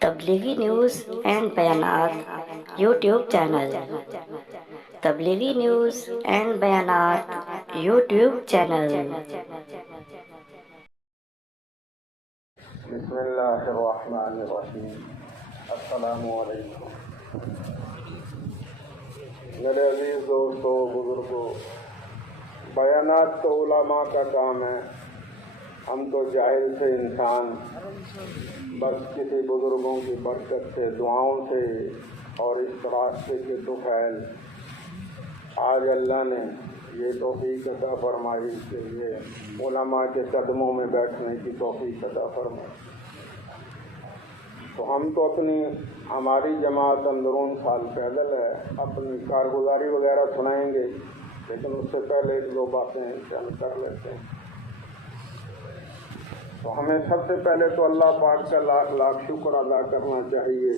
Tablighi news and بیانات YouTube channel Tablighi news and بیانات YouTube channel بسم اللہ الرحمن الرحیم۔ السلام علیکم میرے عزیز دوستو، بزرگوں، بیانات تو علماء کا کام ہے، ہم تو جاہل تھے انسان، بس کسی بزرگوں کی برکت سے، دعاؤں سے اور اس راستے کے طفیل آج اللہ نے یہ توفیق عطا فرمائی کہ یہ علماء کے قدموں میں بیٹھنے کی توفیق عطا فرمائی۔ تو ہم تو ہماری جماعت اندرون سال پیدل ہے، اپنی کارگزاری وغیرہ سنائیں گے، لیکن اس سے پہلے ایک دو باتیں چند کر لیتے ہیں۔ تو ہمیں سب سے پہلے تو اللہ پاک کا لاکھ لاکھ شکر ادا کرنا چاہیے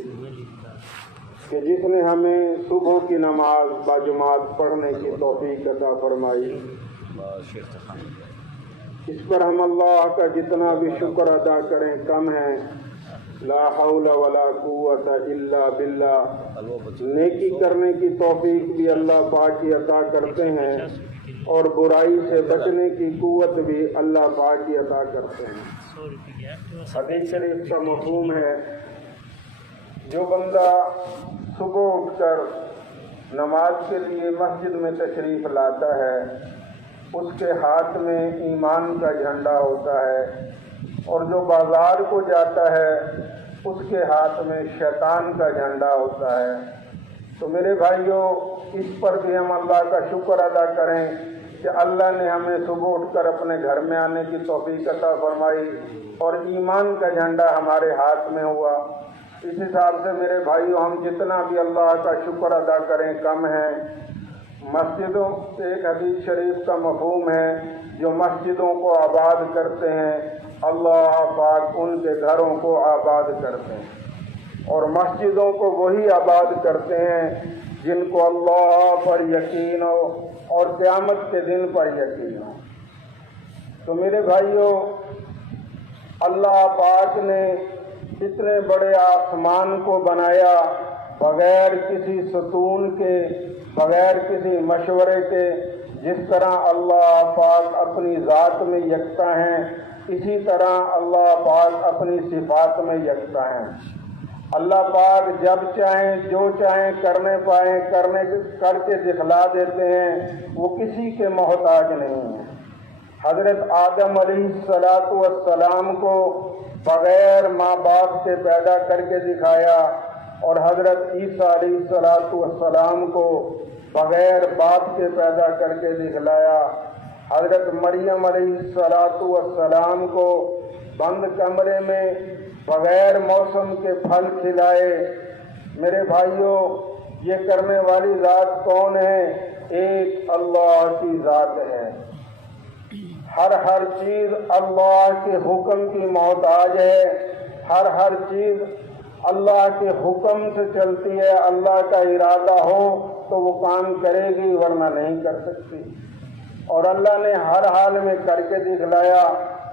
کہ جس نے ہمیں صبح کی نماز باجماعت پڑھنے کی توفیق عطا فرمائی۔ اس پر ہم اللہ کا جتنا بھی شکر ادا کریں کم ہے۔ لا حول ولا قوت الا باللہ۔ نیکی کرنے کی توفیق بھی اللہ پاک ہی عطا کرتے ہیں اور برائی سے بچنے کی قوت بھی اللہ پاک ہی عطا کرتے ہیں۔ حدیث شریف کا مفہوم ہے، جو بندہ صبح اٹھ کر نماز کے لیے مسجد میں تشریف لاتا ہے، اس کے ہاتھ میں ایمان کا جھنڈا ہوتا ہے، اور جو بازار کو جاتا ہے اس کے ہاتھ میں شیطان کا جھنڈا ہوتا ہے۔ تو میرے بھائیوں، اس پر بھی ہم اللہ کا شکر ادا کریں کہ اللہ نے ہمیں صبح اٹھ کر اپنے گھر میں آنے کی توفیق عطا فرمائی اور ایمان کا جھنڈا ہمارے ہاتھ میں ہوا۔ اس حساب سے میرے بھائیوں، ہم جتنا بھی اللہ کا شکر ادا کریں کم ہے۔ مسجدوں، ایک حدیث شریف کا مفہوم ہے، جو مسجدوں کو آباد کرتے ہیں اللہ پاک ان کے گھروں کو آباد کرتے ہیں، اور مسجدوں کو وہی آباد کرتے ہیں جن کو اللہ پر یقین ہو اور قیامت کے دن پر یقین ہو۔ تو میرے بھائیوں، اللہ پاک نے اتنے بڑے آسمان کو بنایا بغیر کسی ستون کے، بغیر کسی مشورے کے۔ جس طرح اللہ پاک اپنی ذات میں یکتا ہیں، اسی طرح اللہ پاک اپنی صفات میں یکتا ہیں۔ اللہ پاک جب چاہیں جو چاہیں کرنے پائیں کر کے دکھلا دیتے ہیں، وہ کسی کے محتاج نہیں ہیں۔ حضرت آدم علیہ السلام کو بغیر ماں باپ کے پیدا کر کے دکھایا، اور حضرت عیسیٰ علیہ السلام کو بغیر باپ کے پیدا کر کے دکھلایا۔ حضرت مریم علیہ السلام کو بند کمرے میں بغیر موسم کے پھل کھلائے۔ میرے بھائیوں، یہ کرنے والی ذات کون ہے؟ ایک اللہ کی ذات ہے۔ ہر چیز اللہ کے حکم کی محتاج ہے، ہر چیز اللہ کے حکم سے چلتی ہے۔ اللہ کا ارادہ ہو تو وہ کام کرے گی، ورنہ نہیں کر سکتی، اور اللہ نے ہر حال میں کر کے دکھلایا۔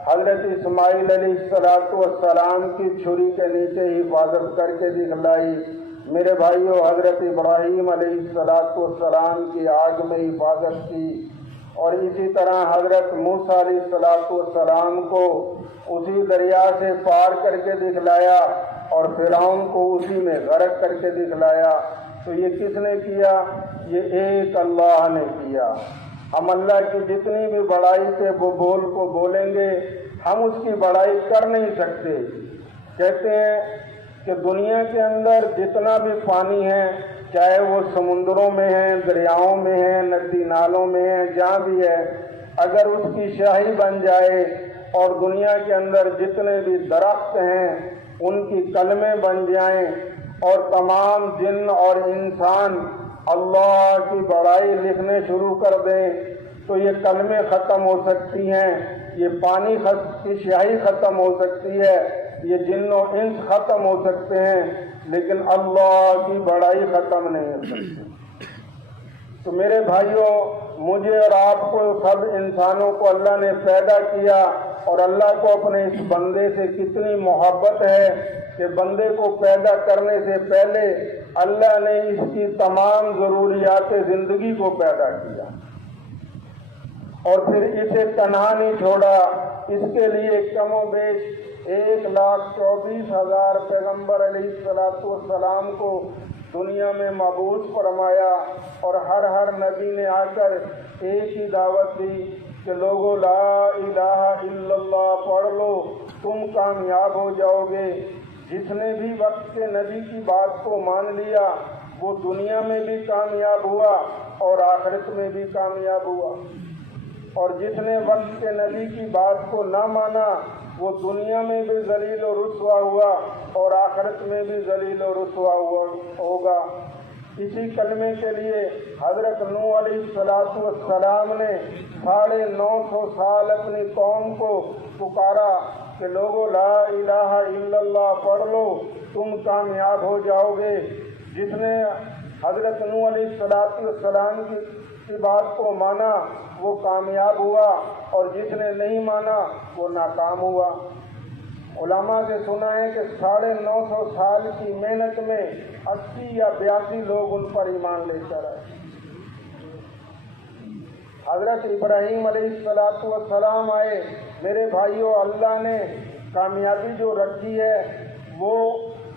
حضرت اسماعیل علیہ السلام کی چھری کے نیچے حفاظت کر کے دکھلائی۔ میرے بھائیوں، حضرت ابراہیم علیہ السلام کی آگ میں حفاظت کی، اور اسی طرح حضرت موسیٰ علیہ السلام کو اسی دریا سے پار کر کے دکھلایا، اور فرعون کو اسی میں غرق کر کے دکھلایا۔ تو یہ کس نے کیا؟ یہ ایک اللہ نے کیا۔ ہم اللہ کی جتنی بھی بڑائی سے وہ کو بولیں گے، ہم اس کی بڑائی کر نہیں سکتے۔ کہتے ہیں کہ دنیا کے اندر جتنا بھی پانی ہے، چاہے وہ سمندروں میں ہے، دریاؤں میں ہے، ندی نالوں میں ہے، جہاں بھی ہے، اگر اس کی شاہی بن جائے اور دنیا کے اندر جتنے بھی درخت ہیں ان کی کلمیں بن جائیں، اور تمام جن اور انسان اللہ کی بڑائی لکھنے شروع کر دیں، تو یہ کلمیں ختم ہو سکتی ہیں، یہ پانی کی شاہی ختم ہو سکتی ہے، یہ جن و انس ختم ہو سکتے ہیں، لیکن اللہ کی بڑائی ختم نہیں ہو سکتی۔ تو میرے بھائیوں، مجھے اور آپ کو، سب انسانوں کو اللہ نے پیدا کیا، اور اللہ کو اپنے اس بندے سے کتنی محبت ہے کہ بندے کو پیدا کرنے سے پہلے اللہ نے اس کی تمام ضروریات زندگی کو پیدا کیا اور پھر اسے تنہا نہیں چھوڑا. اس کے لیے کم و بیش 1,24,000 پیغمبر علیہ السلام کو دنیا میں مبعوث فرمایا اور ہر نبی نے آ کر ایک ہی دعوت دی کہ لوگوں لا الہ الا اللہ پڑھ لو تم کامیاب ہو جاؤ گے. جس نے بھی وقت کے نبی کی بات کو مان لیا وہ دنیا میں بھی کامیاب ہوا اور آخرت میں بھی کامیاب ہوا، اور جس نے وقت کے نبی کی بات کو نہ مانا وہ دنیا میں بھی ذلیل و رسوا ہوا اور آخرت میں بھی ذلیل و رسوا ہوگا. اسی کلمے کے لیے حضرت نوح علیہ السلام نے 950 سال اپنی قوم کو پکارا کہ لوگوں لا الہ الا اللہ پڑھ لو تم کامیاب ہو جاؤ گے. جس نے حضرت نوح علیہ السلام کی بات کو مانا وہ کامیاب ہوا اور جس نے نہیں مانا وہ ناکام ہوا. علماء سے سنا ہے کہ 950 سال کی محنت میں 80 یا 82 لوگ ان پر ایمان لے کر آئے. حضرت ابراہیم علیہ السلام آئے. میرے بھائیوں، اللہ نے کامیابی جو رکھی ہے وہ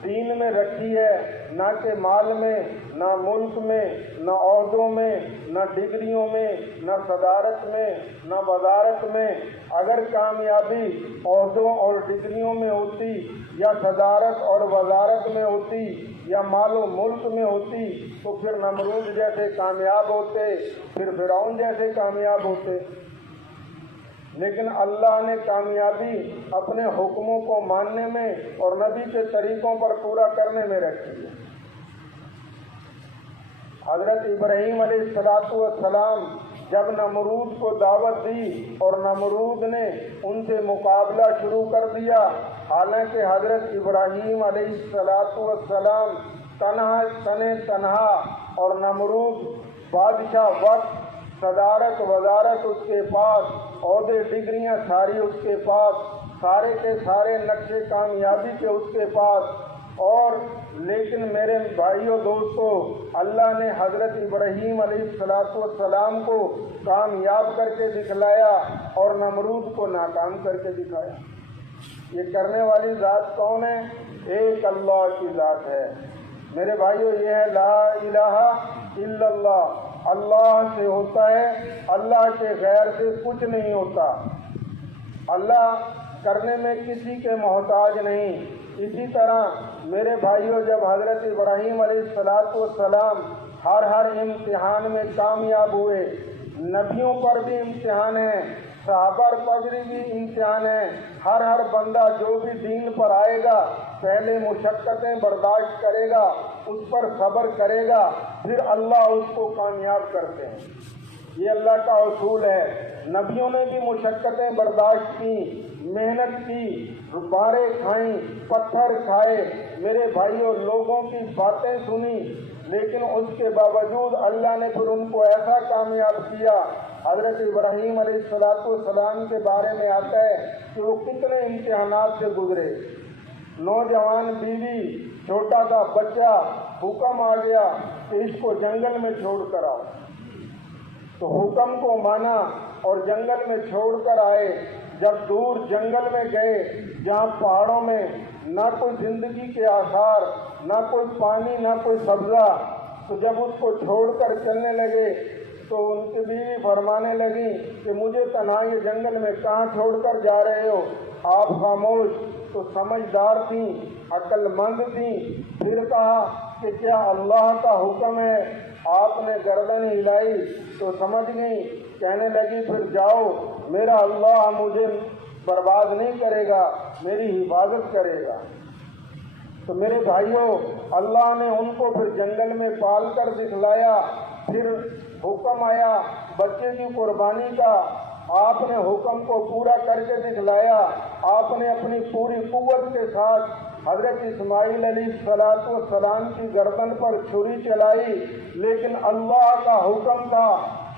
دین میں رکھی ہے، نہ کہ مال میں، نہ ملک میں، نہ عہدوں میں، نہ ڈگریوں میں، نہ صدارت میں، نہ وزارت میں. اگر کامیابی عہدوں اور ڈگریوں میں ہوتی یا صدارت اور وزارت میں ہوتی یا مال و ملک میں ہوتی تو پھر نمرود جیسے کامیاب ہوتے، پھر فرعون جیسے کامیاب ہوتے. لیکن اللہ نے کامیابی اپنے حکموں کو ماننے میں اور نبی کے طریقوں پر پورا کرنے میں رکھی ہے. حضرت ابراہیم علیہ السلام جب نمرود کو دعوت دی اور نمرود نے ان سے مقابلہ شروع کر دیا، حالانکہ حضرت ابراہیم علیہ السلام تنہا اور نمرود بادشاہ وقت، صدارت وزارت اس کے پاس، عہدے ڈگریاں ساری اس کے پاس، سارے کے سارے نقشے کامیابی کے اس کے پاس. اور لیکن میرے بھائیوں دوستو، اللہ نے حضرت ابراہیم علیہ السلام کو کامیاب کر کے دکھلایا اور نمرود کو ناکام کر کے دکھایا. یہ کرنے والی ذات کون ہے؟ ایک اللہ کی ذات ہے. میرے بھائیوں، یہ ہے لا الہ الا اللہ. اللہ سے ہوتا ہے، اللہ کے غیر سے کچھ نہیں ہوتا. اللہ کرنے میں کسی کے محتاج نہیں. اسی طرح میرے بھائیوں، جب حضرت ابراہیم علیہ السلام ہر امتحان میں کامیاب ہوئے، نبیوں پر بھی امتحان ہے، صحابہ پر بھی امتحان ہے. ہر بندہ جو بھی دین پر آئے گا پہلے مشقتیں برداشت کرے گا، اس پر صبر کرے گا، پھر اللہ اس کو کامیاب کرتے ہیں. یہ اللہ کا اصول ہے. نبیوں نے بھی مشقتیں برداشت کی، محنت کی، مارے کھائیں، پتھر کھائے. میرے بھائیوں، لوگوں کی باتیں سنی، لیکن اس کے باوجود اللہ نے پھر ان کو ایسا کامیاب کیا. حضرت ابراہیم علیہ السلام کے بارے میں آتا ہے کہ وہ کتنے امتحانات سے گزرے. نوجوان بیوی، چھوٹا سا بچہ، حکم آ گیا کہ اس کو جنگل میں چھوڑ کر آؤ. تو حکم کو مانا اور جنگل میں چھوڑ کر آئے. جب دور جنگل میں گئے جہاں پہاڑوں میں نہ کوئی زندگی کے آثار، نہ کوئی پانی، نہ کوئی سبزہ، تو جب اس کو چھوڑ کر چلنے لگے تو ان کی بیوی فرمانے لگی کہ مجھے تنہائی جنگل میں کہاں چھوڑ کر جا رہے ہو؟ آپ خاموش. تو سمجھدار تھیں، عقل مند تھیں. پھر کہا کہ کیا اللہ کا حکم ہے؟ آپ نے گردن ہلائی تو سمجھ گئی. کہنے لگی پھر جاؤ، میرا اللہ مجھے برباد نہیں کرے گا، میری حفاظت کرے گا. تو میرے بھائیوں، اللہ نے ان کو پھر جنگل میں پال کر دکھلایا. پھر حکم آیا بچے کی قربانی کا. آپ نے حکم کو پورا کر کے دکھلایا. آپ نے اپنی پوری قوت کے ساتھ حضرت اسماعیل علیہ السلام کی گردن پر چھری چلائی، لیکن اللہ کا حکم تھا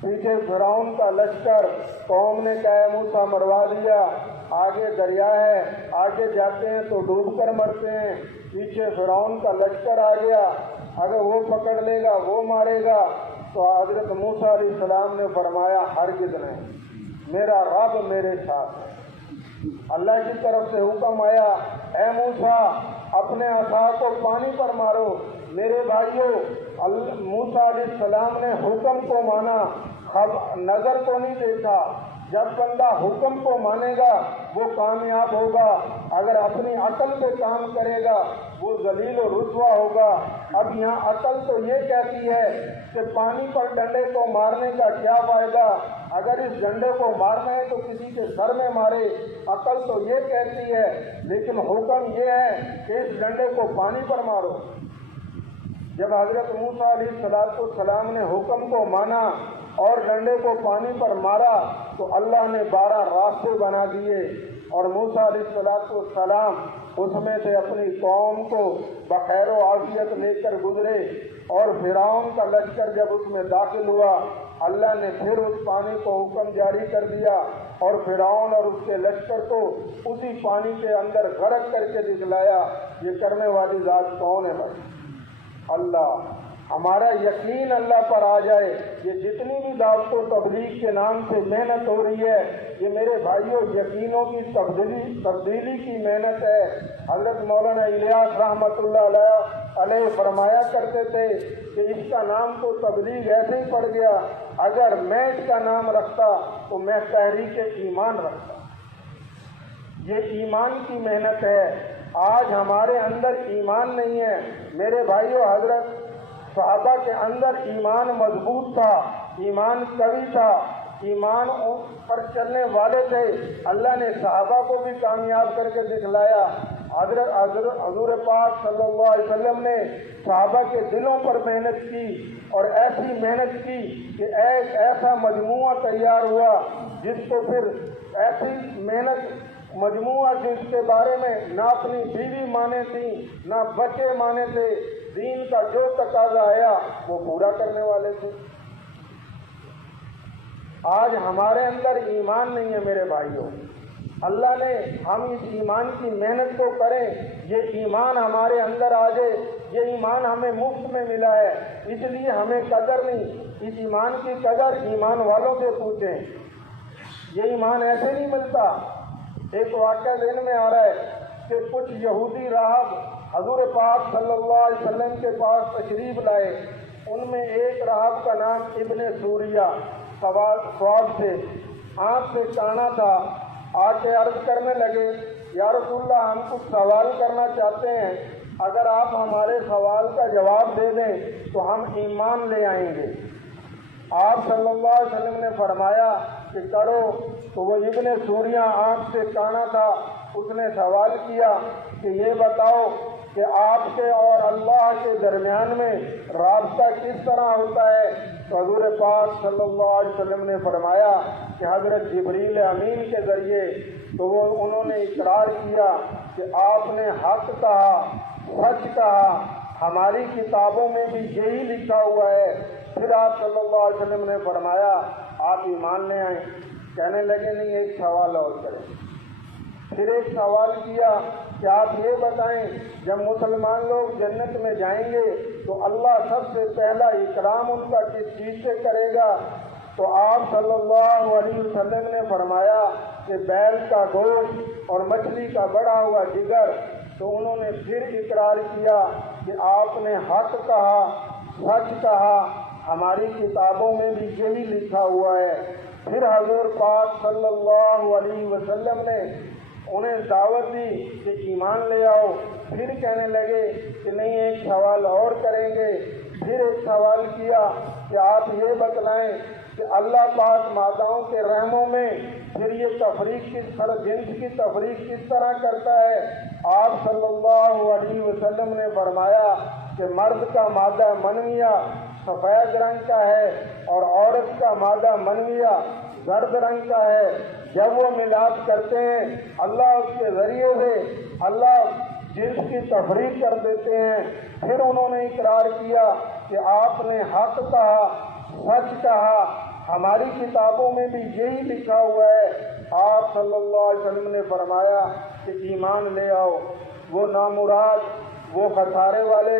پیچھے فرعون کا لشکر، قوم نے کہا موسیٰ مروا دیا، آگے دریا ہے، آگے جاتے ہیں تو ڈوب کر مرتے ہیں، پیچھے فرعون کا لشکر آ گیا، اگر وہ پکڑ لے گا وہ مارے گا۔ تو حضرت موسیٰ علیہ السلام نے فرمایا ہرگز نہیں، میرا رب میرے ساتھ ہے۔ اللہ کی طرف سے حکم آیا، اے موسیٰ اپنے عصا کو پانی پر مارو۔ میرے بھائیوں، موسیٰ علیہ السلام نے حکم کو مانا، نظر کو نہیں دیکھا۔ جب بندہ حکم کو مانے گا وہ کامیاب ہوگا، اگر اپنی عقل پہ کام کرے گا وہ ذلیل و رسوا ہوگا۔ اب یہاں عقل تو یہ کہتی ہے کہ پانی پر ڈنڈے کو مارنے کا کیا فائدہ، اگر اس ڈنڈے کو مارنا ہے تو کسی کے سر میں مارے، عقل تو یہ کہتی ہے، لیکن حکم یہ ہے کہ اس ڈنڈے کو پانی پر مارو۔ جب حضرت موسیٰ علیہ السلام نے حکم کو مانا اور ڈنڈے کو پانی پر مارا تو اللہ نے 12 راستے بنا دیے، اور موسیٰ علیہ السلام اس میں سے اپنی قوم کو بخیر و عافیت لے کر گزرے، اور فرعون کا لشکر جب اس میں داخل ہوا اللہ نے پھر اس پانی کو حکم جاری کر دیا، اور فرعون اور اس کے لشکر کو اسی پانی کے اندر غرق کر کے دکھلایا۔ یہ کرنے والی ذات کون ہے بھائی؟ اللہ۔ ہمارا یقین اللہ پر آ جائے، یہ جتنی بھی دعوت و تبلیغ کے نام سے محنت ہو رہی ہے یہ میرے بھائیوں یقینوں کی تبدیلی کی محنت ہے۔ حضرت مولانا الیاس رحمۃ اللہ علیہ فرمایا کرتے تھے کہ اس کا نام تو تبلیغ ایسے ہی پڑ گیا، اگر میں اس کا نام رکھتا تو میں تحریک ایمان رکھتا۔ یہ ایمان کی محنت ہے۔ آج ہمارے اندر ایمان نہیں ہے میرے بھائیوں۔ حضرت صحابہ کے اندر ایمان مضبوط تھا، ایمان قوی تھا، ایمان پر چلنے والے تھے۔ اللہ نے صحابہ کو بھی کامیاب کر کے دکھلایا۔ حضور پاک صلی اللہ علیہ وسلم نے صحابہ کے دلوں پر محنت کی، اور ایسی محنت کی کہ ایک ایسا مجموعہ تیار ہوا جس کو پھر ایسی محنت مجموعہ جس کے بارے میں نہ اپنی بیوی مانے تھیں نہ بچے مانے تھے، دین کا جو تقاضا آیا وہ پورا کرنے والے تھے۔ آج ہمارے اندر ایمان نہیں ہے میرے بھائیوں۔ اللہ نے ہم اس ایمان کی محنت کو کریں، یہ ایمان ہمارے اندر آ جائے۔ یہ ایمان ہمیں مفت میں ملا ہے، اس لیے ہمیں قدر نہیں۔ اس ایمان کی قدر ایمان والوں سے پوچھیں۔ یہ ایمان ایسے نہیں ملتا۔ ایک واقعہ ذہن میں آ رہا ہے کہ کچھ یہودی راہب حضور پاک صلی اللہ علیہ وسلم کے پاس تشریف لائے۔ ان میں ایک راہب کا نام ابن سوریہ، سواد سے آنکھ سے کانا تھا، آ کے عرض کرنے لگے یا رسول اللہ ہم کچھ سوال کرنا چاہتے ہیں، اگر آپ ہمارے سوال کا جواب دے دیں تو ہم ایمان لے آئیں گے۔ آپ صلی اللہ علیہ وسلم نے فرمایا کہ کرو۔ تو وہ ابن سوریہ آنکھ سے کانا تھا، اس نے سوال کیا کہ یہ بتاؤ کہ آپ کے اور اللہ کے درمیان میں رابطہ کس طرح ہوتا ہے؟ تو حضور پاک صلی اللہ علیہ وسلم نے فرمایا کہ حضرت جبریل امین کے ذریعے۔ تو انہوں نے اقرار کیا کہ آپ نے حق کہا، سچ کہا، ہماری کتابوں میں بھی یہی لکھا ہوا ہے۔ پھر آپ صلی اللہ علیہ وسلم نے فرمایا آپ ایمان لے آئیں۔ کہنے لگے نہیں ایک سوال اور کریں۔ پھر ایک سوال کیا کہ آپ یہ بتائیں جب مسلمان لوگ جنت میں جائیں گے تو اللہ سب سے پہلا اکرام ان کا کس چیز سے کرے گا؟ تو آپ صلی اللہ علیہ وسلم نے فرمایا کہ بیل کا گوشت اور مچھلی کا بڑا ہوا جگر۔ تو انہوں نے پھر اقرار کیا کہ آپ نے حق کہا، سچ کہا، ہماری کتابوں میں بھی یہی لکھا ہوا ہے۔ پھر حضور پاک صلی اللہ علیہ وسلم نے انہیں دعوت دی کہ ایمان لے آؤ۔ پھر کہنے لگے کہ نہیں ایک سوال اور کریں گے۔ پھر ایک سوال کیا کہ آپ یہ بتلائیں کہ اللہ پاک ماداؤں کے رحموں میں پھر یہ تفریق کس طرح، جنس کی تفریق کس طرح کرتا ہے؟ آپ صلی اللہ علیہ وسلم نے فرمایا کہ مرد کا مادہ منویہ سفید رنگ کا ہے اور عورت کا مادہ منویہ زرد رنگ کا ہے۔ جب وہ ملاپ کرتے ہیں اللہ اس کے ذریعے سے اللہ جنس کی تفریق کر دیتے ہیں۔ پھر انہوں نے اقرار کیا کہ آپ نے حق کہا، سچ کہا، ہماری کتابوں میں بھی یہی لکھا ہوا ہے۔ آپ صلی اللہ علیہ وسلم نے فرمایا کہ ایمان لے آؤ۔ وہ نامراد، وہ خسارے والے،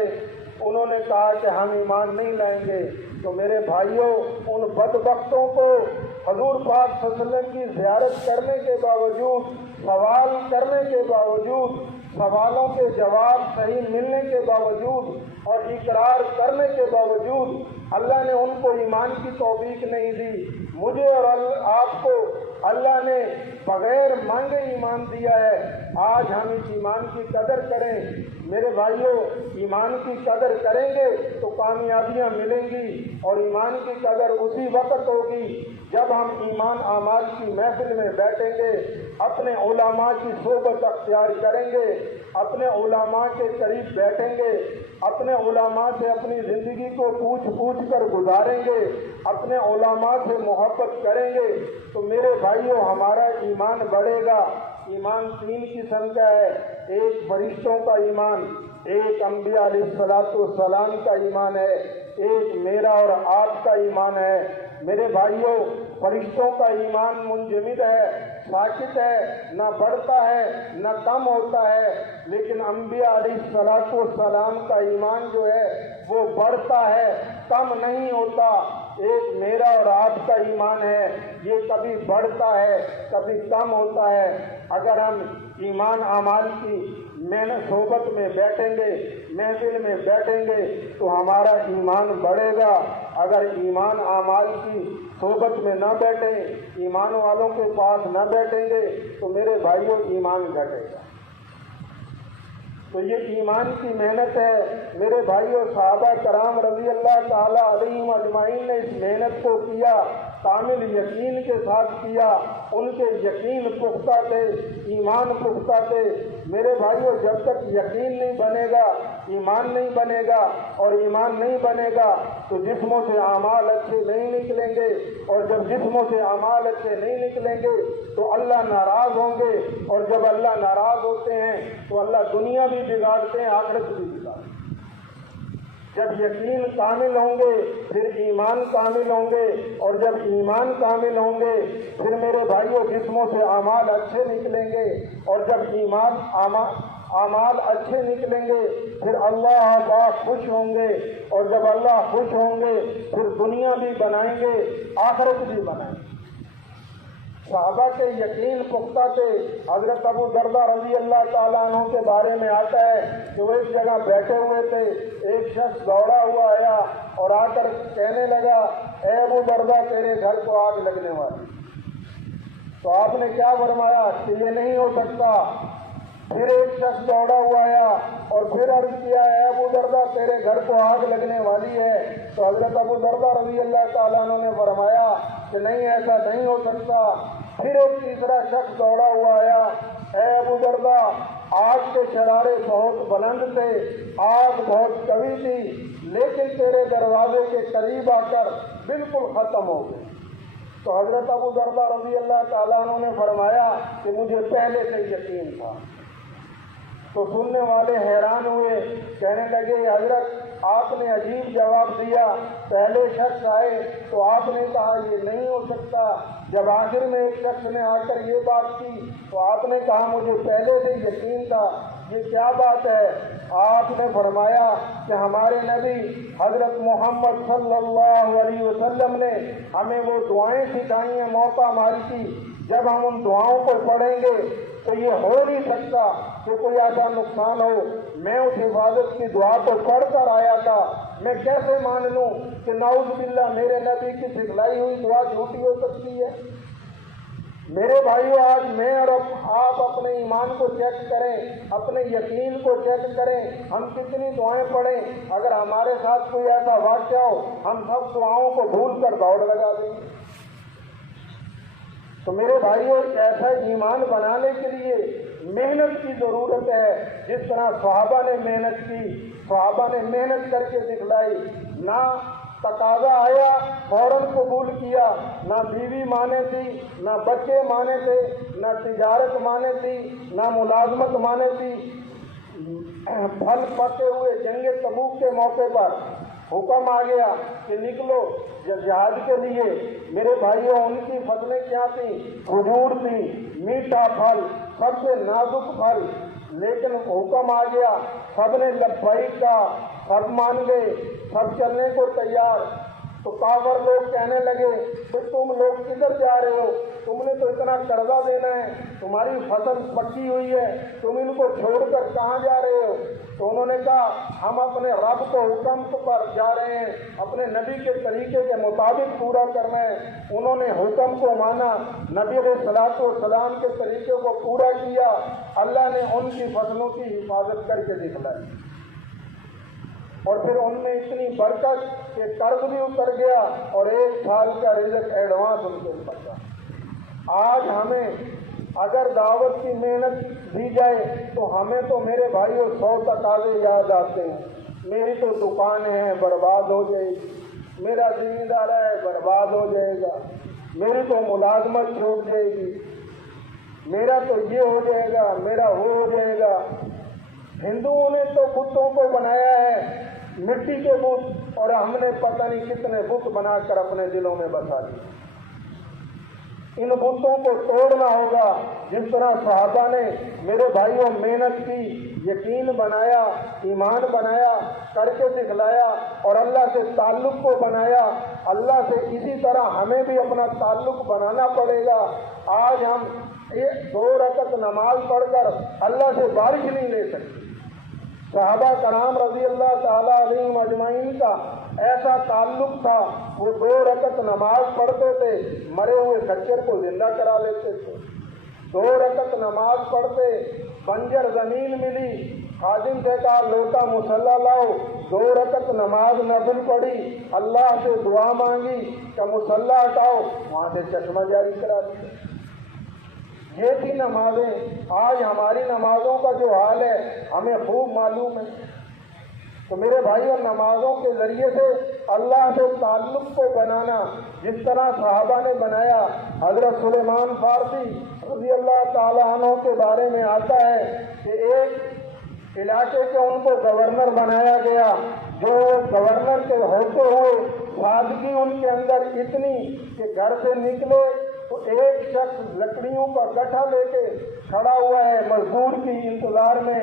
انہوں نے کہا کہ ہم ایمان نہیں لائیں گے۔ تو میرے بھائیوں، ان بدبختوں کو حضور پاک صلی اللہ علیہ وسلم کی زیارت کرنے کے باوجود، سوال کرنے کے باوجود، سوالوں کے جواب صحیح ملنے کے باوجود اور اقرار کرنے کے باوجود اللہ نے ان کو ایمان کی توفیق نہیں دی۔ مجھے اور آپ کو اللہ نے بغیر مانگے ایمان دیا ہے۔ آج ہم اس ایمان کی قدر کریں۔ میرے بھائیوں، ایمان کی قدر کریں گے تو کامیابیاں ملیں گی، اور ایمان کی قدر اسی وقت ہوگی جب ہم ایمان اعمال کی محفل میں بیٹھیں گے، اپنے علماء کی صحبت اختیار کریں گے، اپنے علماء کے قریب بیٹھیں گے، اپنے علماء سے اپنی زندگی کو پوچھ کر گزاریں گے، اپنے علماء سے محبت کریں گے، تو میرے بھائیوں ہمارا ایمان بڑھے گا۔ ایمان 3 قسم کا ہے۔ ایک فرشتوں کا ایمان، ایک انبیاء علیہ السلام کا ایمان ہے، ایک میرا اور آپ کا ایمان ہے۔ میرے بھائیوں، فرشتوں کا ایمان منجمد ہے، ساکت ہے، نہ بڑھتا ہے نہ کم ہوتا ہے، لیکن انبیاء علیہ السلام کا ایمان جو ہے وہ بڑھتا ہے، کم نہیں ہوتا۔ ایک میرا اور آپ کا ایمان ہے، یہ کبھی بڑھتا ہے کبھی کم ہوتا ہے۔ اگر ہم ایمان اعمال کی محنت صحبت میں بیٹھیں گے، محفل میں بیٹھیں گے تو ہمارا ایمان بڑھے گا۔ اگر ایمان اعمال کی صحبت میں نہ بیٹھیں، ایمان والوں کے پاس نہ بیٹھیں گے تو میرے بھائیوں ایمان گھٹے گا۔ تو یہ ایمان کی محنت ہے میرے بھائیوں۔ صحابہ کرام رضی اللہ تعالیٰ علیہم اجمعین نے اس محنت کو کیا، کامل یقین کے ساتھ کیا۔ ان کے یقین پختہ تھے، ایمان پختہ تھے۔ میرے بھائیوں، جب تک یقین نہیں بنے گا، ایمان نہیں بنے گا، اور ایمان نہیں بنے گا تو جسموں سے اعمال اچھے نہیں نکلیں گے، اور جب جسموں سے اعمال اچھے نہیں نکلیں گے تو اللہ ناراض ہوں گے، اور جب اللہ ناراض ہوتے ہیں تو اللہ دنیا بھی بگاڑتے ہیں، آخرت بھی بگاڑتے ہیں۔ جب یقین کامل ہوں گے پھر ایمان کامل ہوں گے، اور جب ایمان کامل ہوں گے پھر میرے بھائیوں جسموں سے اعمال اچھے نکلیں گے، اور جب اعمال اچھے نکلیں گے پھر اللہ پاک خوش ہوں گے، اور جب اللہ خوش ہوں گے پھر دنیا بھی بنائیں گے، آخرت بھی بنائیں گے۔ صحابہ کے یقین پختہ تھے۔ حضرت ابو درداء رضی اللہ تعالیٰ عنہ کے بارے میں آتا ہے کہ وہ ایک جگہ بیٹھے ہوئے تھے، ایک شخص دوڑا ہوا آیا اور آ کر کہنے لگا، اے ابو درداء تیرے گھر کو آگ لگنے والی۔ تو آپ نے کیا فرمایا کہ یہ نہیں ہو سکتا۔ پھر ایک شخص دوڑا ہوا آیا اور پھر عرض کیا، اے ابو درداء تیرے گھر کو آگ لگنے والی ہے۔ تو حضرت ابو درداء رضی اللہ تعالیٰ عنہ نے فرمایا کہ نہیں، ایسا نہیں ہو سکتا۔ پھر ایک تیسرا شخص دوڑا ہوا آیا، اے ابو درداء آگ کے شرارے بہت بلند تھے، آگ بہت قوی تھی، لیکن تیرے دروازے کے قریب آ کر بالکل ختم ہو گئی۔ تو حضرت ابو درداء رضی اللہ تعالیٰ عنہ نے فرمایا کہ مجھے پہلے سے یقین تھا۔ تو سننے والے حیران ہوئے، کہنے لگے، حضرت آپ نے عجیب جواب دیا۔ پہلے شخص آئے تو آپ نے کہا یہ نہیں ہو سکتا، جب آخر میں ایک شخص نے آ کر یہ بات کی تو آپ نے کہا مجھے پہلے سے یقین تھا۔ یہ کیا بات ہے؟ آپ نے فرمایا کہ ہمارے نبی حضرت محمد صلی اللہ علیہ وسلم نے ہمیں وہ دعائیں سکھائی ہیں موقع ماری کی، جب ہم ان دعاؤں کو پڑھیں گے تو یہ ہو نہیں سکتا کہ کوئی ایسا نقصان ہو۔ میں اس حفاظت کی دعا کو پڑھ کر آیا تھا، میں کیسے مان لوں کہ نعوذ باللہ میرے نبی کی سکھلائی ہوئی دعا جھوٹی ہو سکتی ہے؟ میرے بھائیو، آج میں اور آپ اپنے ایمان کو چیک کریں، اپنے یقین کو چیک کریں، ہم کتنی دعائیں پڑھیں۔ اگر ہمارے ساتھ کوئی ایسا واقعہ ہو ہم سب دعاؤں کو بھول کر دوڑ لگا دیں گے۔ تو میرے بھائیو، ایسا ایمان بنانے کے لیے محنت کی ضرورت ہے، جس طرح صحابہ نے محنت کی، صحابہ نے محنت کر کے دکھلائی۔ نہ تقاضا آیا فوراً قبول کیا، نہ بیوی مانے تھی، نہ بچے مانے تھے، نہ تجارت مانے تھی، نہ ملازمت مانے تھی۔ پھل پکے ہوئے جنگ تبوک کے موقع پر حکم آ گیا کہ نکلو جہاد کے لیے۔ میرے بھائیوں، ان کی فصلیں کیا تھیں؟ کھجور تھی، میٹھا پھل، سب سے نازک پھل، لیکن حکم آ گیا، سب نے لبیک کا، سب مان گئے، سب چلنے کو تیار۔ تو کافر لوگ کہنے لگے کہ تم لوگ کدھر جا رہے ہو؟ تم نے تو اتنا قرضہ دینا ہے، تمہاری فصل پکی ہوئی ہے، تم ان کو چھوڑ کر کہاں جا رہے ہو؟ تو انہوں نے کہا ہم اپنے رب کے حکم پر جا رہے ہیں، اپنے نبی کے طریقے کے مطابق پورا کرنا ہے۔ انہوں نے حکم کو مانا، نبی علیہ الصلوۃ والسلام کے طریقے کو پورا کیا، اللہ نے ان کی فصلوں کی حفاظت کر کے دکھلائی، اور پھر ان میں اتنی برکت کہ قرض بھی اتر گیا اور 1 سال کا رزق ایڈوانس ان کے اوپر تھا۔ آج ہمیں اگر دعوت کی محنت دی جائے تو ہمیں تو میرے بھائیوں 100 تقاضے یاد آتے ہیں۔ میری تو دکان ہے، برباد ہو جائے گی، میرا زمیندار ہے، برباد ہو جائے گا، میری تو ملازمت چھوٹ جائے گی، میرا تو یہ ہو جائے گا، میرا وہ ہو جائے گا۔ ہندوؤں نے تو بتوں کو بنایا ہے مٹی کے بت، اور ہم نے پتہ نہیں کتنے بت بنا کر اپنے دلوں میں بسا دیے۔ ان بتوں کو توڑنا ہوگا جس طرح صحابہ نے میرے بھائیوں محنت کی، یقین بنایا، ایمان بنایا، کر کے دکھلایا اور اللہ سے تعلق کو بنایا۔ اللہ سے اسی طرح ہمیں بھی اپنا تعلق بنانا پڑے گا۔ آج ہم 2 رکعت نماز پڑھ کر اللہ سے بارش نہیں لے سکتے۔ صحابہ کرام رضی اللہ تعالیٰ علیہم اجمعین کا ایسا تعلق تھا، وہ 2 رکعت نماز پڑھتے تھے، مرے ہوئے خچر کو زندہ کرا لیتے تھے۔ 2 رکعت نماز پڑھتے، بنجر زمین ملی، خادم سے کہا لوٹا مصلی لاؤ، 2 رکعت نماز نفل پڑھی، اللہ سے دعا مانگی کہ مصلی ہٹاؤ، وہاں سے چشمہ جاری کرا دیا۔ یہ تھی نمازیں۔ آج ہماری نمازوں کا جو حال ہے ہمیں خوب معلوم ہے۔ تو میرے بھائیوں، نمازوں کے ذریعے سے اللہ سے تعلق کو بنانا، جس طرح صحابہ نے بنایا۔ حضرت سلیمان فارسی رضی اللہ تعالیٰ عنہ کے بارے میں آتا ہے کہ ایک علاقے کے ان کو گورنر بنایا گیا، جو گورنر کے ہوتے ہوئے سادگی ان کے اندر اتنی کہ گھر سے نکلے تو ایک شخص لکڑیوں کا گٹھا لے کے کھڑا ہوا ہے مزدور کی انتظار میں۔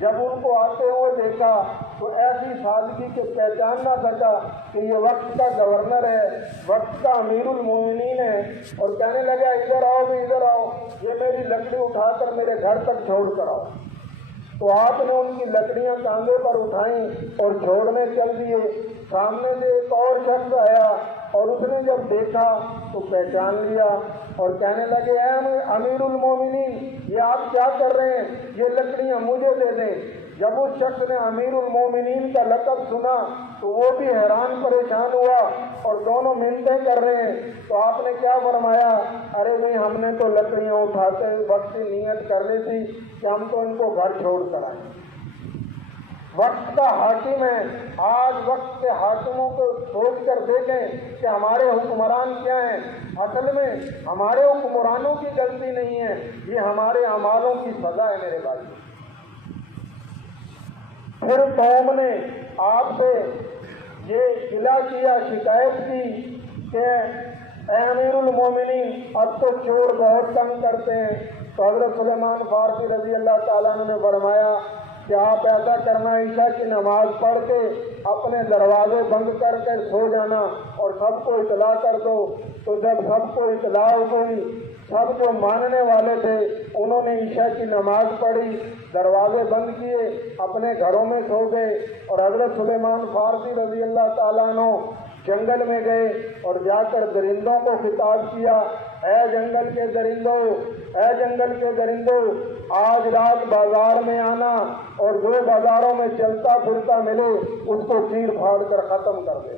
جب ان کو آتے ہوئے دیکھا تو ایسی سادگی کے پہچان نہ سکا کہ یہ وقت کا گورنر ہے، وقت کا امیر المومنین ہے، اور کہنے لگا ادھر آؤ بھی، ادھر آؤ، یہ میری لکڑی اٹھا کر میرے گھر تک چھوڑ کر آؤ۔ تو آپ نے ان کی لکڑیاں کاندھے پر اٹھائیں اور چھوڑنے چل دیے۔ سامنے سے ایک اور شخص آیا اور اس نے جب دیکھا تو پہچان لیا اور کہنے لگے اے امیر المومنین، یہ آپ کیا کر رہے ہیں؟ یہ لکڑیاں مجھے دے دیں۔ جب اس شخص نے امیر المومنین کا لقب سنا تو وہ بھی حیران پریشان ہوا اور دونوں منتیں کر رہے ہیں۔ تو آپ نے کیا فرمایا؟ ارے بھائی، ہم نے تو لکڑیاں اٹھاتے وقت نیت کر لی تھی کہ ہم تو ان کو گھر چھوڑ کر آئیں۔ وقت کا حاکم ہے۔ آج وقت کے حاکموں کو سوچ کر دیکھیں کہ ہمارے حکمران کیا ہیں۔ اصل میں ہمارے حکمرانوں کی غلطی نہیں ہے، یہ ہمارے اعمالوں کی سزا ہے میرے بھائی۔ پھر قوم نے آپ سے یہ گلہ کیا، شکایت کی کہ اے امیر المومنین، اب تو چور بہت تنگ کرتے ہیں۔ تو حضرت سلیمان فارسی رضی اللہ تعالیٰ عنہ نے فرمایا کہ آپ ایسا کرنا، عشاء کی نماز پڑھ کے اپنے دروازے بند کر کے سو جانا اور سب کو اطلاع کر دو۔ تو جب سب کو اطلاع ہو گئی، سب جو ماننے والے تھے انہوں نے عشاء کی نماز پڑھی، دروازے بند کیے، اپنے گھروں میں سو گئے، اور حضرت سلیمان فارسی رضی اللہ تعالیٰ عنہ جنگل میں گئے اور جا کر درندوں کو خطاب کیا، اے جنگل کے درندوں، اے جنگل کے درندوں، آج رات بازار میں آنا اور جو بازاروں میں چلتا پھرتا ملے اس کو چیر پھاڑ کر ختم کر دے۔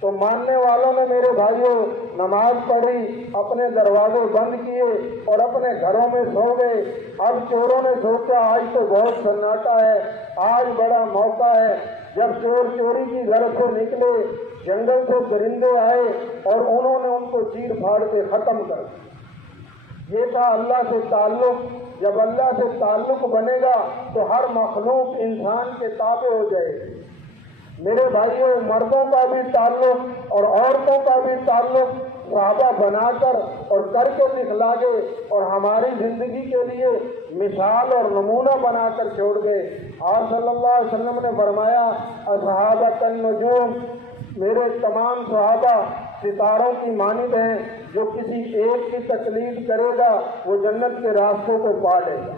تو ماننے والوں نے میرے بھائیوں نماز پڑھی، اپنے دروازے بند کیے اور اپنے گھروں میں سو گئے۔ اب چوروں نے سوچا آج تو بہت سناٹا ہے، آج بڑا موقع ہے۔ جب چور چوری کی غرض سے نکلے، جنگل سے درندے آئے اور انہوں نے ان کو چیر پھاڑ کے ختم کر دیا۔ یہ تھا اللہ سے تعلق۔ جب اللہ سے تعلق بنے گا تو ہر مخلوق انسان کے تابع ہو جائے گی۔ میرے بھائیوں مردوں کا بھی تعلق اور عورتوں کا بھی تعلق صحابہ بنا کر اور کر کے دکھلا گئے اور ہماری زندگی کے لیے مثال اور نمونہ بنا کر چھوڑ گئے۔ آپ صلی اللہ علیہ وسلم نے فرمایا اصحابہ النجوم، میرے تمام صحابہ ستاروں کی مانند ہیں، جو کسی ایک کی تقلید کرے گا وہ جنت کے راستوں کو پا لے گا۔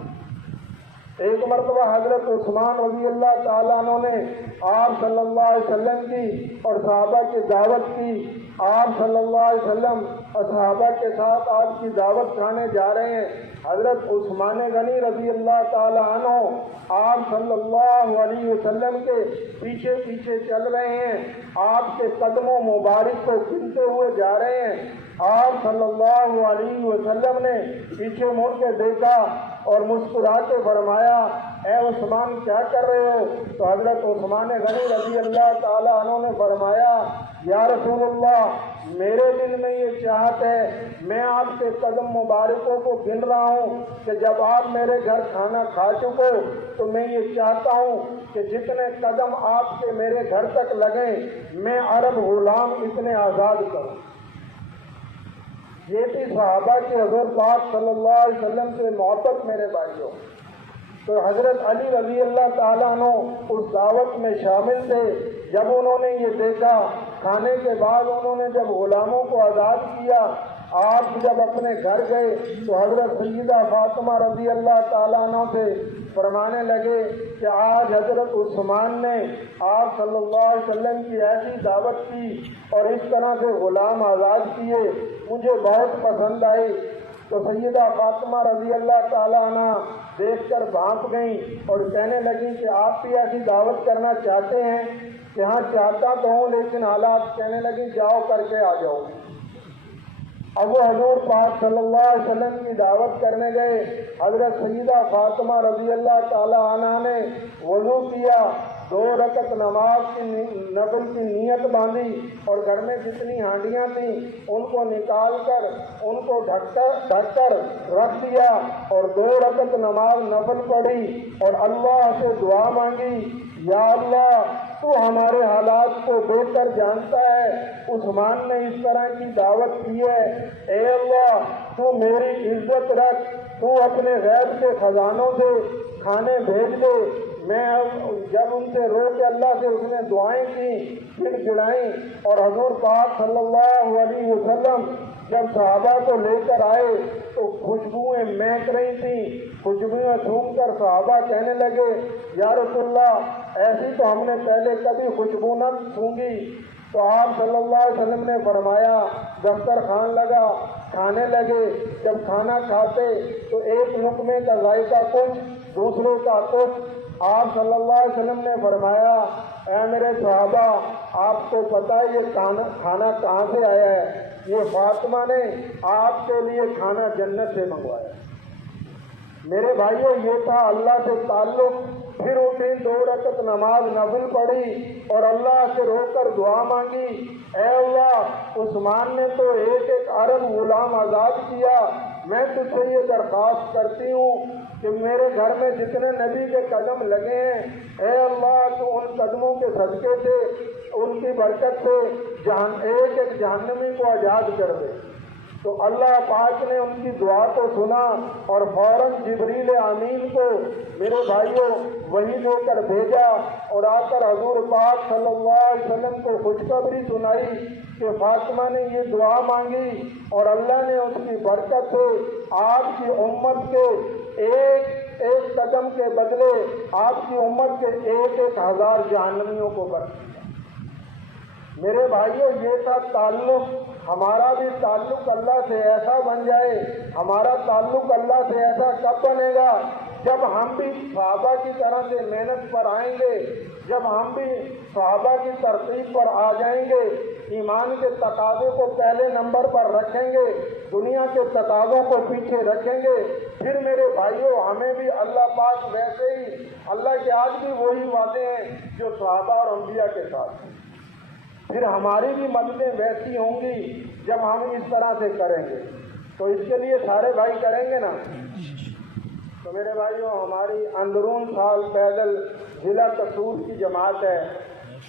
ایک مرتبہ حضرت عثمان رضی اللہ تعالیٰ عنہ نے آپ صلی اللہ علیہ وسلم کی اور صحابہ کی دعوت کی۔ آپ صلی اللہ علیہ وسلم اور صحابہ کے ساتھ آپ کی دعوت کھانے جا رہے ہیں۔ حضرت عثمان غنی رضی اللہ تعالیٰ عنہ آپ صلی اللہ علیہ وسلم کے پیچھے پیچھے چل رہے ہیں، آپ کے قدموں مبارک کو گنتے ہوئے جا رہے ہیں۔ آپ صلی اللہ علیہ وسلم نے پیچھے مڑ کے دیکھا اور مسکرا کے فرمایا اے عثمان کیا کر رہے ہو؟ تو حضرت عثمان غنی رضی اللہ تعالیٰ عنہ نے فرمایا یا رسول اللہ، میرے دل میں یہ چاہت ہے، میں آپ کے قدم مبارکوں کو گن رہا ہوں کہ جب آپ میرے گھر کھانا کھا چکو تو میں یہ چاہتا ہوں کہ جتنے قدم آپ کے میرے گھر تک لگیں میں عرب غلام اتنے آزاد کروں۔ یہ تھی صحابہ کی حضور پاک صلی اللہ علیہ وسلم سے محبت میرے بھائیوں۔ تو حضرت علی رضی اللہ تعالیٰ عنہ اس دعوت میں شامل تھے۔ جب انہوں نے یہ دیکھا، کھانے کے بعد انہوں نے جب غلاموں کو آزاد کیا، آپ جب اپنے گھر گئے تو حضرت سیدہ فاطمہ رضی اللہ تعالیٰ عنہ سے فرمانے لگے کہ آج حضرت عثمان نے آپ صلی اللہ علیہ وسلم کی ایسی دعوت کی اور اس طرح سے غلام آزاد کیے، مجھے بہت پسند آئی۔ تو سیدہ فاطمہ رضی اللہ تعالیٰ عنہ دیکھ کر بھانپ گئیں اور کہنے لگیں کہ آپ بھی ایسی دعوت کرنا چاہتے ہیں؟ کہ ہاں چاہتا تو ہوں، لیکن حالات۔ کہنے لگیں جاؤ کر کے آ جاؤ۔ اب وہ حضور پاک صلی اللہ علیہ وسلم کی دعوت کرنے گئے۔ حضرت سیدہ فاطمہ رضی اللہ تعالیٰ عنہ نے وضو کیا، 2 رکعت نماز کی نفل کی نیت باندھی اور گھر میں جتنی ہانڈیاں تھیں ان کو نکال کر ان کو ڈھک کر رکھ دیا اور 2 رکعت نماز نفل پڑھی اور اللہ سے دعا مانگی یا اللہ تو ہمارے حالات کو بہتر جانتا ہے، عثمان نے اس طرح کی دعوت کی ہے، اے اللہ تو میری عزت رکھ، تو اپنے غیب کے خزانوں سے کھانے بھیج دے۔ میں جب ان سے رو کے اللہ سے اس نے دعائیں کی، پھر گڑائیں اور حضور پاک صلی اللہ علیہ وسلم جب صحابہ کو لے کر آئے تو خوشبوئیں مہک رہی تھیں۔ خوشبوئیں سونگھ کر صحابہ کہنے لگے یا رسول اللہ ایسی تو ہم نے پہلے کبھی خوشبو نہ سونگھی۔ تو آپ صلی اللہ علیہ وسلم نے فرمایا دسترخوان لگا، کھانے لگے۔ جب کھانا کھاتے تو ایک لقمے کا ذائقہ کچھ، دوسرے کا کچھ۔ آپ صلی اللہ علیہ وسلم نے فرمایا اے میرے صحابہ، آپ کو پتہ ہے یہ کھانا کہاں سے آیا ہے؟ یہ فاطمہ نے آپ کے لیے کھانا جنت سے منگوایا۔ میرے بھائیوں یہ تھا اللہ سے تعلق۔ پھر اٹھی 2 رکعت نماز نفل پڑھی اور اللہ سے رو کر دعا مانگی، اے اللہ عثمان نے تو ایک عرب غلام آزاد کیا، میں تجھ سے یہ درخواست کرتی ہوں کہ میرے گھر میں جتنے نبی کے قدم لگے ہیں، اے اللہ تو ان قدموں کے صدقے سے، ان کی برکت سے ایک جہنمی کو آزاد کر دے۔ تو اللہ پاک نے ان کی دعا کو سنا اور فوراً جبریل امین کو میرے بھائیوں وہی لے کر بھیجا اور آ کر حضور پاک صلی اللہ علیہ وسلم کو خوشخبری سنائی کہ فاطمہ نے یہ دعا مانگی اور اللہ نے اس کی برکت سے آپ کی امت کے ایک قدم کے بدلے آپ کی امت کے 1,000 جہنمیوں کو بخش دیا۔ میرے بھائیوں یہ تھا تعلق۔ ہمارا بھی تعلق اللہ سے ایسا بن جائے۔ ہمارا تعلق اللہ سے ایسا کب بنے گا؟ جب ہم بھی صحابہ کی طرح سے محنت پر آئیں گے، جب ہم بھی صحابہ کی ترتیب پر آ جائیں گے، ایمان کے تقاضے کو پہلے نمبر پر رکھیں گے، دنیا کے تقاضوں کو پیچھے رکھیں گے، پھر میرے بھائیوں ہمیں بھی اللہ پاک ویسے ہی، اللہ کے آج بھی وہی وعدے ہیں جو صحابہ اور انبیاء کے ساتھ ہیں۔ پھر ہماری بھی مددیں ویسی ہوں گی جب ہم اس طرح سے کریں گے۔ تو اس کے لیے سارے بھائی کریں گے نا؟ تو میرے بھائیوں ہماری اندرون سال پیدل ضلع قصور کی جماعت ہے،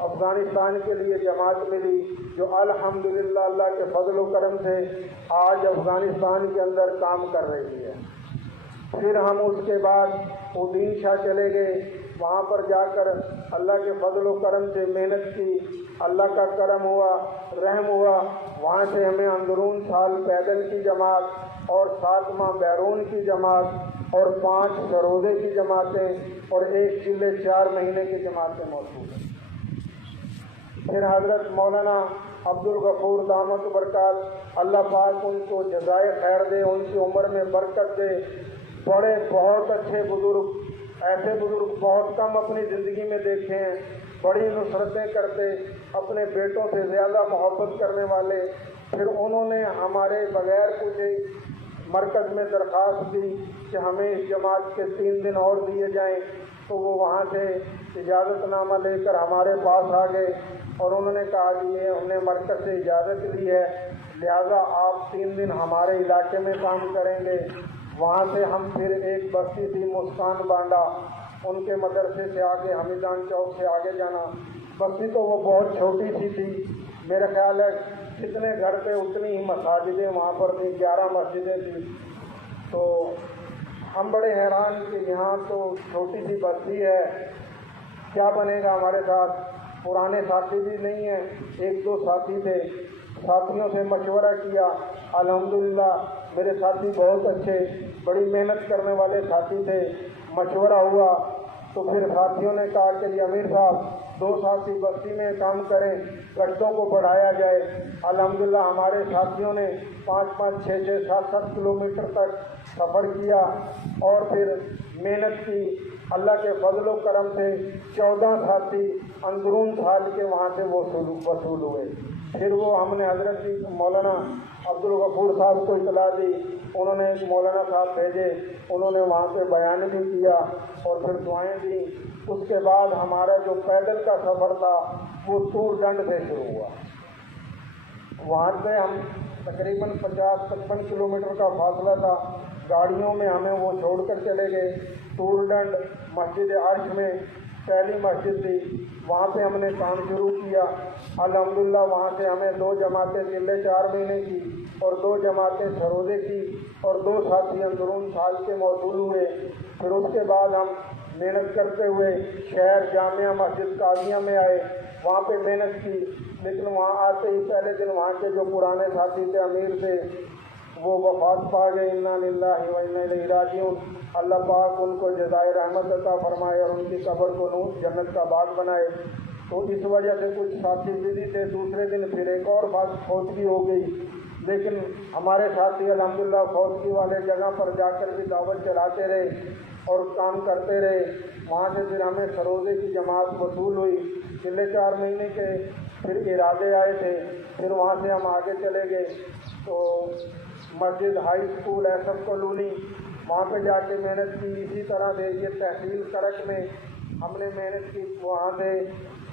افغانستان کے لیے جماعت ملی جو الحمدللہ اللہ کے فضل و کرم سے آج افغانستان کے اندر کام کر رہی ہے۔ پھر ہم اس کے بعد الدین شاہ چلے گئے، وہاں پر جا کر اللہ کے فضل و کرم سے محنت کی، اللہ کا کرم ہوا، رحم ہوا، وہاں سے ہمیں اندرون سال پیدل کی جماعت اور 7 ماہ بیرون کی جماعت اور 5 سروزے کی جماعتیں اور 1 چلے 4 مہینے کی جماعتیں موجود ہیں۔ پھر حضرت مولانا عبدالغفور دامت برکات، اللہ پاک ان کو جزائے خیر دے، ان کی عمر میں برکت دے، بڑے بہت اچھے بزرگ، ایسے بزرگ بہت کم اپنی زندگی میں دیکھے ہیں، بڑی نصرتیں کرتے، اپنے بیٹوں سے زیادہ محبت کرنے والے۔ پھر انہوں نے ہمارے بغیر پوچھے مرکز میں درخواست دی کہ ہمیں اس جماعت کے 3 دن اور دیے جائیں، تو وہ وہاں سے اجازت نامہ لے کر ہمارے پاس آ گئے اور انہوں نے کہا کہ یہ ہم نے مرکز سے اجازت لی ہے، لہذا آپ 3 دن ہمارے علاقے میں کام کریں گے۔ وہاں سے ہم پھر ایک بستی تھی مسکان بانڈا، ان کے مدرسے سے آگے حمیدان چوک سے آگے جانا، بستی تو وہ بہت چھوٹی سی تھی، میرا خیال ہے کتنے گھر پہ اتنی ہی مساجدیں وہاں پر تھیں، 11 مسجدیں تھیں۔ تو ہم بڑے حیران کہ یہاں تو چھوٹی سی بستی ہے، کیا بنے گا ہمارے ساتھ؟ پرانے ساتھی بھی نہیں ہیں، 1-2 ساتھی تھے، ساتھیوں سے مشورہ کیا، الحمدللہ میرے ساتھی بہت اچھے، بڑی محنت کرنے والے ساتھی تھے، مشورہ ہوا تو پھر ساتھیوں نے کہا کہ یہ امیر صاحب 2 ساتھی بستی میں کام کریں، گشتوں کو بڑھایا جائے۔ الحمدللہ ہمارے ساتھیوں نے 5-5, 6-6, 7-7 کلومیٹر تک سفر کیا اور پھر محنت کی، اللہ کے فضل و کرم سے 14 ساتھی اندرون سال کے وہاں سے وصول ہوئے۔ پھر وہ ہم نے حضرت مولانا عبدالغفور صاحب کو اطلاع دی، انہوں نے ایک مولانا صاحب بھیجے، انہوں نے وہاں پہ بیان بھی کیا اور پھر دعائیں دی۔ اس کے بعد ہمارا جو پیدل کا سفر تھا وہ طور ڈنڈ سے شروع ہوا، وہاں سے ہم تقریباً 50-55 کلومیٹر کا فاصلہ تھا، گاڑیوں میں ہمیں وہ چھوڑ کر چلے گئے۔ طور ڈنڈ مسجد عرش میں پہلی مسجد تھی، وہاں پہ ہم نے کام شروع کیا، الحمدللہ وہاں سے ہمیں 2 جماعتیں چلے 4 مہینے کی اور 2 جماعتیں سروزے کی اور 2 ساتھی اندرون سال کے موصول ہوئے۔ پھر اس کے بعد ہم محنت کرتے ہوئے شہر جامعہ مسجد قاضیہ میں آئے، وہاں پہ محنت کی، لیکن وہاں آتے ہی پہلے دن وہاں کے جو پرانے ساتھی تھے امیر سے وہ وفات پا گئے، انا للہ و انا الیہ راجعون۔ اللہ پاک ان کو جزائے رحمت عطا فرمائے اور ان کی قبر کو نور جنت کا باغ بنائے۔ تو اس وجہ سے کچھ ساتھی بزی تھے، دوسرے دن پھر ایک اور بات فوتگی ہو گئی، لیکن ہمارے ساتھی الحمدللہ فوتگی والے جگہ پر جا کر بھی دعوت چلاتے رہے اور کام کرتے رہے۔ وہاں سے پھر ہمیں سروزے کی جماعت وصول ہوئی، پچھلے 4 مہینے کے پھر ارادے آئے تھے، پھر وہاں سے ہم آگے چلے گئے تو مسجد ہائی اسکول ایسف کالونی، وہاں پہ جا کے محنت کی۔ اسی طرح سے یہ تحصیل کرک میں ہم نے محنت کی، وہاں سے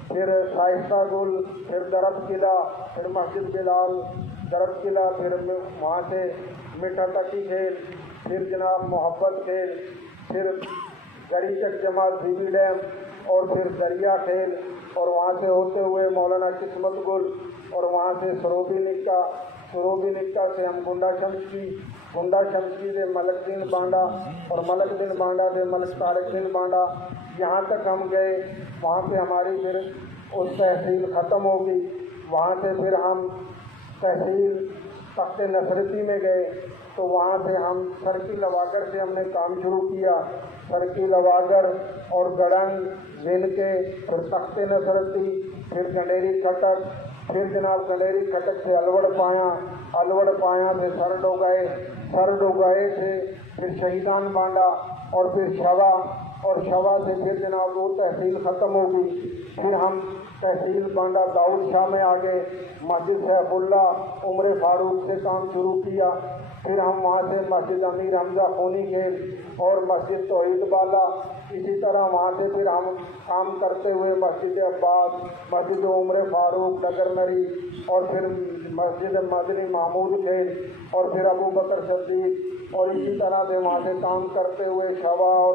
پھر شائستہ گل، پھر درب قلعہ، پھر مسجد بلال، درب قلعہ، پھر وہاں سے میٹھا تکی کھیل، پھر جناب محبت کھیل، پھر گڑی چک جماعت بی بی ڈیم اور پھر دریا کھیل، اور وہاں سے ہوتے ہوئے مولانا قسمت گل اور وہاں سے سروبی نکا سے ہم گنڈا شمشی سے ملک دین بانڈا اور ملک دین بانڈا سے ملک طارق دین بانڈا، یہاں تک ہم گئے۔ وہاں پہ ہماری پھر اس تحصیل ختم ہو گئی، وہاں سے پھر ہم تحصیل تخت نصرتی میں گئے تو وہاں سے ہم سرکی لواگر سے ہم نے کام شروع کیا، سرکی لواگر اور گڑنگ ون کے، پھر تخت نصرتی، پھر گنڈیری کھٹک، پھر جناب گنڈیری کھٹک سے الوڑ پایا سے سر ڈوگائے سے پھر شہیدان بانڈا اور پھر شوا، اور شوا سے پھر جناب وہ تحصیل ختم ہو گئی۔ پھر ہم تحصیل بانڈا داؤد شاہ میں آگے، مسجد سیف اللہ عمر فاروق سے کام شروع کیا، پھر ہم وہاں سے مسجد امیر حمزہ خونی کھیل اور مسجد توحید بالا، اسی طرح وہاں سے پھر ہم کام کرتے ہوئے مسجد عباس، مسجد عمر فاروق ڈگر نری اور پھر مسجد مدنی محمود کھیل اور پھر ابو بکر صدیق، اور اسی طرح سے وہاں سے کام کرتے ہوئے شوا اور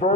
2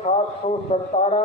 717